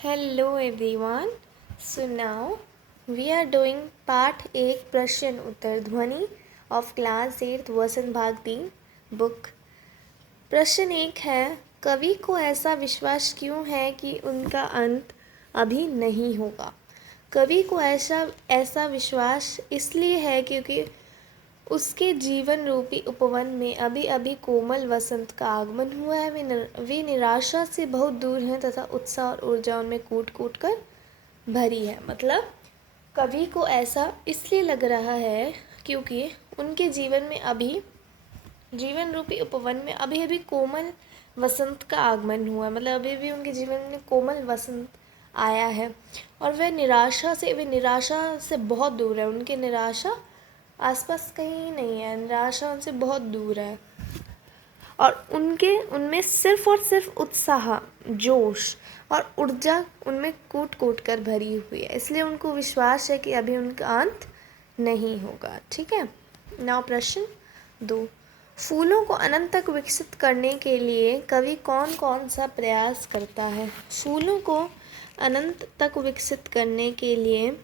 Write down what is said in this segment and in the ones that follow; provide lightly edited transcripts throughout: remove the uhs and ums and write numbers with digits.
Hello everyone. So now we are doing part 1 प्रश्न उत्तर ध्वनि of class 8th वसंत भाग 3 book. प्रश्न 1 है, कवि को ऐसा विश्वास क्यों है कि उनका अंत अभी नहीं होगा। कवि को ऐसा विश्वास इसलिए है क्योंकि उसके जीवन रूपी उपवन में अभी अभी कोमल वसंत का आगमन हुआ है। वे निराशा से बहुत दूर हैं तथा उत्साह और ऊर्जा उनमें कूट कूट कर भरी है। मतलब कवि को ऐसा इसलिए लग रहा है क्योंकि उनके जीवन रूपी उपवन में अभी अभी कोमल वसंत का आगमन हुआ है। मतलब अभी भी उनके जीवन में कोमल वसंत आया है और वे निराशा से बहुत दूर है। उनके निराशा आसपास कहीं नहीं है, निराशा उनसे बहुत दूर है और उनमें सिर्फ और सिर्फ उत्साह, जोश और ऊर्जा उनमें कूट कूट कर भरी हुई है। इसलिए उनको विश्वास है कि अभी उनका अंत नहीं होगा। ठीक है। नाउ प्रश्न 2, फूलों को अनंत तक विकसित करने के लिए कवि कौन कौन सा प्रयास करता है। फूलों को अनंत तक विकसित करने के लिए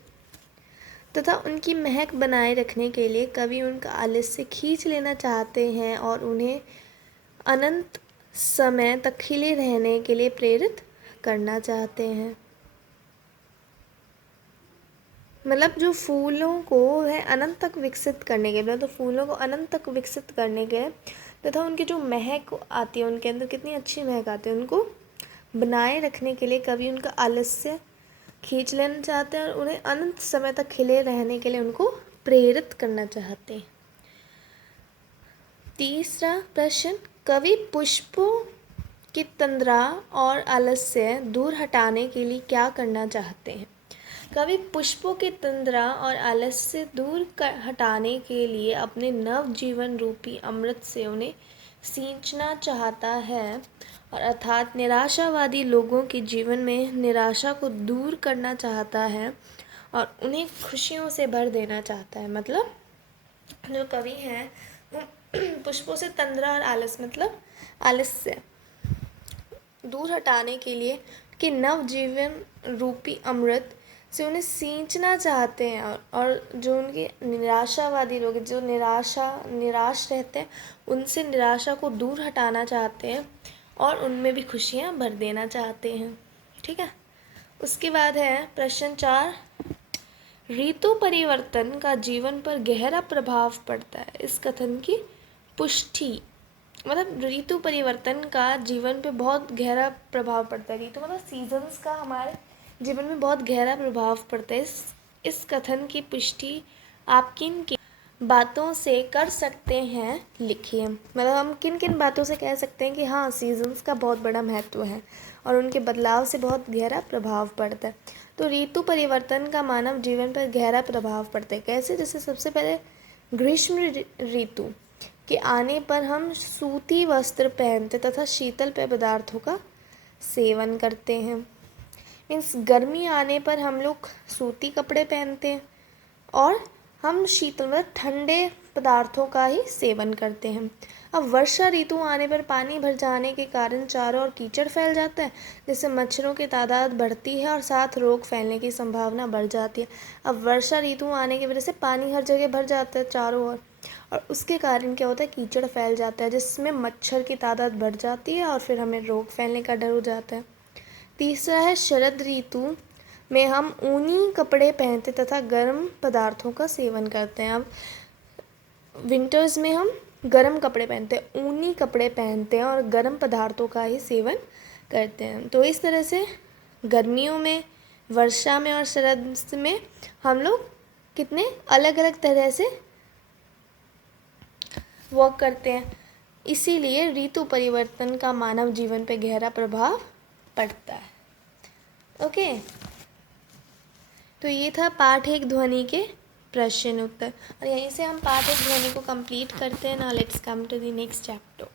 तथा उनकी महक बनाए रखने के लिए कवि उनका आलस्य खींच लेना चाहते हैं और उन्हें अनंत समय तक खिले रहने के लिए प्रेरित करना चाहते हैं। मतलब जो फूलों को है अनंत तक विकसित करने के लिए, तो फूलों को अनंत तक विकसित करने के तथा उनकी जो महक आती है, उनके अंदर कितनी अच्छी महक आती है, उनको बनाए रखने के लिए कवि उनका आलस्य खींच लेना चाहते हैं और उन्हें अनंत समय तक खिले रहने के लिए उनको प्रेरित करना चाहते हैं। तीसरा प्रश्न, कवि पुष्पों की तंद्रा और आलस्य दूर हटाने के लिए क्या करना चाहते हैं। कवि पुष्पों की तंद्रा और आलस्य हटाने के लिए अपने नव जीवन रूपी अमृत से उन्हें सींचना चाहता है और अर्थात निराशावादी लोगों के जीवन में निराशा को दूर करना चाहता है और उन्हें खुशियों से भर देना चाहता है। मतलब जो कवि हैं वो पुष्पों से तंद्रा और आलस्य दूर हटाने के लिए कि नव जीवन रूपी अमृत से उन्हें सींचना चाहते हैं और जो उनके निराशावादी लोग जो निराश रहते हैं उनसे निराशा को दूर हटाना चाहते हैं और उनमें भी खुशियाँ भर देना चाहते हैं। ठीक है। उसके बाद है प्रश्न 4, ऋतु परिवर्तन का जीवन पर गहरा प्रभाव पड़ता है। इस कथन की पुष्टि, मतलब ऋतु परिवर्तन का जीवन पे बहुत गहरा प्रभाव पड़ता है। ऋतु मतलब सीजन्स का हमारे जीवन में बहुत गहरा प्रभाव पड़ता है। इस कथन की पुष्टि आप किन बातों से कर सकते हैं, लिखिए। मतलब हम किन किन बातों से कह सकते हैं कि हाँ, सीजन्स का बहुत बड़ा महत्व है और उनके बदलाव से बहुत गहरा प्रभाव पड़ता है। तो ऋतु परिवर्तन का मानव जीवन पर गहरा प्रभाव पड़ता है। कैसे? जैसे सबसे पहले ग्रीष्म ऋतु के आने पर हम सूती वस्त्र पहनते तथा शीतल पेय पदार्थों का सेवन करते हैं। मीन्स गर्मी आने पर हम लोग सूती कपड़े पहनते हैं और हम शीतल मतलब ठंडे पदार्थों का ही सेवन करते हैं। अब वर्षा ऋतु आने पर पानी भर जाने के कारण चारों ओर कीचड़ फैल जाता है, जिससे मच्छरों की तादाद बढ़ती है और साथ रोग फैलने की संभावना बढ़ जाती है। अब वर्षा ऋतु आने की वजह से पानी हर जगह भर जाता है चारों ओर और उसके कारण क्या होता है, कीचड़ फैल जाता है जिसमें मच्छर की तादाद बढ़ जाती है और फिर हमें रोग फैलने का डर हो जाता है। तीसरा है शरद ऋतु में हम ऊनी कपड़े पहनते तथा गर्म पदार्थों का सेवन करते हैं। अब विंटर्स में हम गर्म कपड़े पहनते हैं, ऊनी कपड़े पहनते हैं और गर्म पदार्थों का ही सेवन करते हैं। तो इस तरह से गर्मियों में, वर्षा में और शरद में हम लोग कितने अलग अलग तरह से वर्क करते हैं। इसीलिए ऋतु परिवर्तन का मानव जीवन पर गहरा प्रभाव पड़ता है। ओके। तो ये था पाठ 1 ध्वनि के प्रश्न उत्तर और यहीं से हम पाठ 1 ध्वनि को कंप्लीट करते हैं। Now let's come to the next chapter.